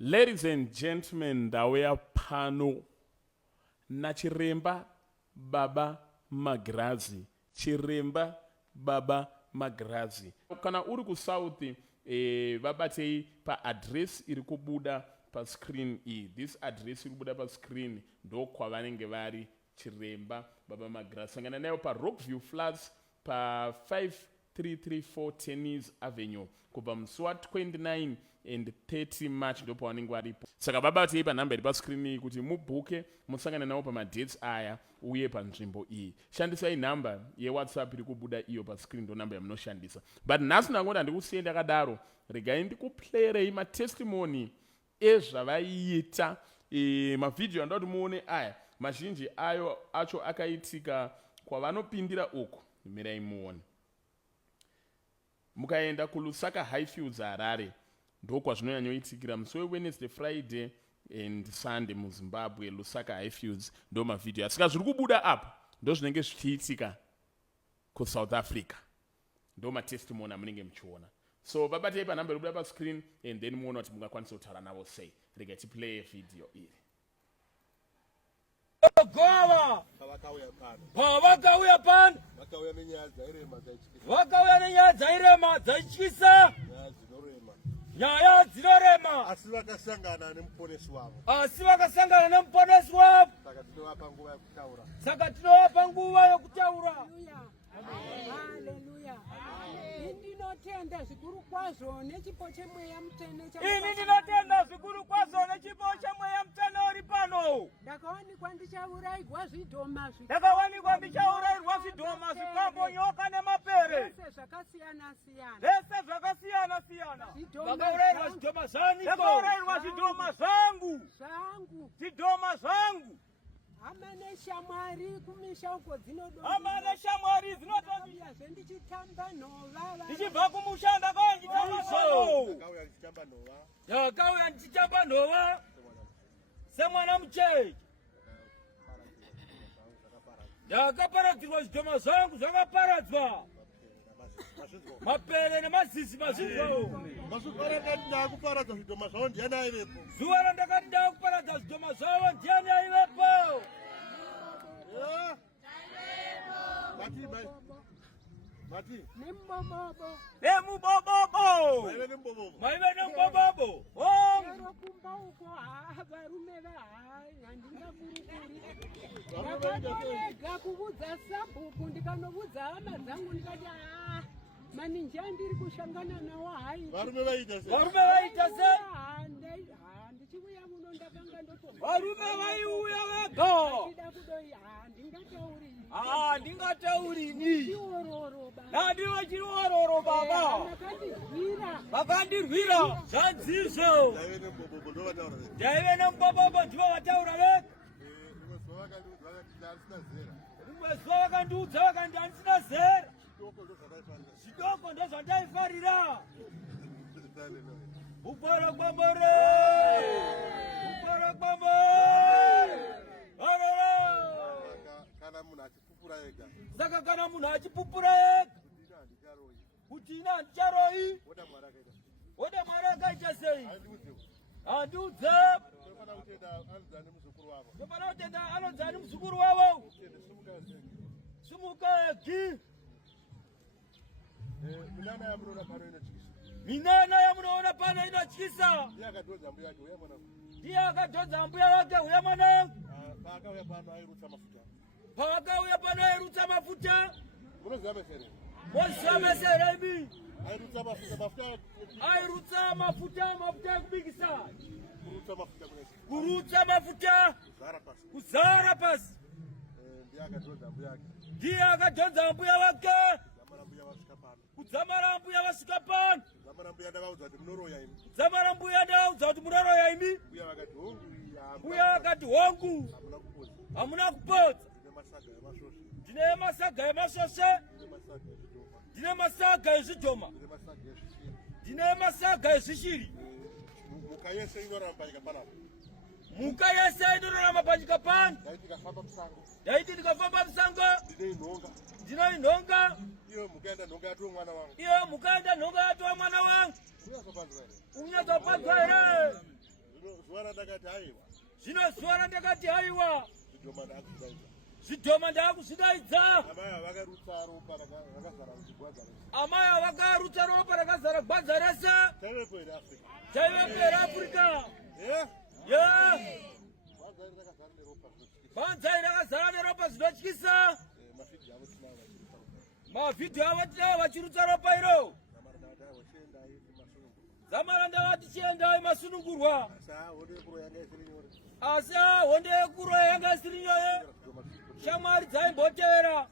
Ladies and gentlemen, ndauya pano nachiremba Baba Magrazi. Chiremba Baba Magrazi. Kana uri kuSouth vabatei pa address iri kubuda pa screen iyi. This address iri kubuda pa screen ndo kwavanenge vari Chiremba Baba Magrazi. Sangana nayo pa Rockview Flats pa 5334 Tennis Avenue. Kubva musi wa 29 and 30 March ndo pavanenge varipo. Saka vabatei pa namba iri pa screen iyi kuti mubhuke musangane nawo pa madates aya uye panzvimbo iyi. Shandisai namba yeWhatsApp iri kubuda iyo pa screen ndo namba yamunoshandisa. But nhasi ndangoti handikusiye ndakadaro, regai ndikuplayerei matestimony ezvavaiita mavideo andauti muone aya. Mazhinji acho akaitika kwavanopindira uku. Mirai muone. Mukaenda kuLusaka Highfields Harare ndo kwazvinonyanyoitikira musi weWednesday, Friday and Sunday muZimbabwe. Lusaka Highfields ndo mavideo asika zviri kubuda apa ndo zvinenge zvichiitika kuSouth Africa. Ndo matestimony amunenge muchiona. So babatei pa namba iri kubuda pa screen and then muone kuti mungakwanisa kutaura navo sei. Rega tiplay video iri. Gowa pavakauya pano vakauya nenyaya dzairema dzaityisa, nyaya dzinorema, asi vakasangana nemuponesi wavo. Saka tinovapa nguva yokutaura. Haleluya. Ndinotenda zvikuru kwazvo nechipo chemweya mutene Ini ndinotenda zvikuru kwazvo nechipo chemweya mutene uri pano. ndakawanikwa ndichaurayirwa zvidhoma Ndakawanikwa ndichaurayirwa zvidhoma, zvikwambo, nyoka nemapere. zvese zvakasiyana siyana. Zvese zvakasiyana siyana. Ndakaurayirwa zvidhoma zvangu. Ndakaurayirwa zvidhoma zvangu. Zvidhoma zvangu. Hama neshamwari kumisha uko dzinodonha. Hama neshamwari dzinodonha. Ndichitamba nhova. Ndichibva kumusha ndakauya ndichitamba nhova. Ndakauya ndichitamba nhova semwana mucheche. Ndakaparadzirwa zvidhoma zvangu zvakaparadzwa. Mapere nemazizi mazvizvawo. Zuva rakati ndakuparadza zvidhoma zvavo ndiani aivepo? Zuva randakati ndakuparadza zvidhoma zvavo ndiani aivepo? Mati. Nemubobobo. Maive nemubobobo. Kumba uko varume handingakurukuri. Ndakatorega kuvudza sabhuku ndikanovudza hama dzangu ndikati maninji andiri kushangana nawo hai. Varume vaita sei? Varume vaita sei? Ndichiuya muno ndakanga ndotoba. Varume vaiuya vega. Ndida kudoi handingatauri. Ndingataurini. Chiororo baba. Nandiwe chiororo baba. Vakandirwira. Zvanzizvo. Ndaive nemubobobo ndivo vataura vega. Rimwe zuva vakandiudza vakandi handisina zera. Zvidoko ndo zvandaifarira. Uporo kwambore. Uporo kwambore. Saka kana munhu achipupura ega kuti ina handicharoi. Woda Mwari akaita sei? Handiudze. Ndofana kutenda anodzani muzukuru wavo. Sumuka egi. Minana yamunoona pano inotyisa. Ndiye akadhodza mbuya wake, uya mwanangu. Paakauya pano airutsa mafuta. Moziva mesere imi. Airutsa mafuta ekubikisa. Kurutsa mafuta. Kuzara pasi. Ndiye akadhodza mbuya wake. Kudzamara mbuya vasvika pano. Kudzamara mbuya ndavaudza kuti munoroya imi. Mbuya akati hongu. Hamuna kupodza. Ndine masaga emasvosve. Ndine masaga ezvidhoma. Ndine masaga ezvishiri. Muka yese inorarama panyika pano. Ndaiti ndikafamba musango. Ndine nhonga. Iyo mukaenda nhonga yatova mwana wangu. Iyo mukaenda nhonga yatova mwana wangu. Unyatopadzwa here. ndakati haiwa. Zvino zuva randakati haiwa. Zvidhoma ndakuzvidaidza. Zvidhoma ndakuzvidaidza. Amai avakarutsa ropa rakazara kugwadza rese. Amai avakarutsa ropa rakazara gwadza rese. Chaivepo here Africa. Chaivepo here Africa. Banza rakazara neropa zvinotyisa. Mavhidhiyo avo tinavo vachirutsa ropa iro. Zamaranda vati chiendai masunungurwa. Asi honde yekuro yanga isiri nyore. Shamwari dzaimbotevera.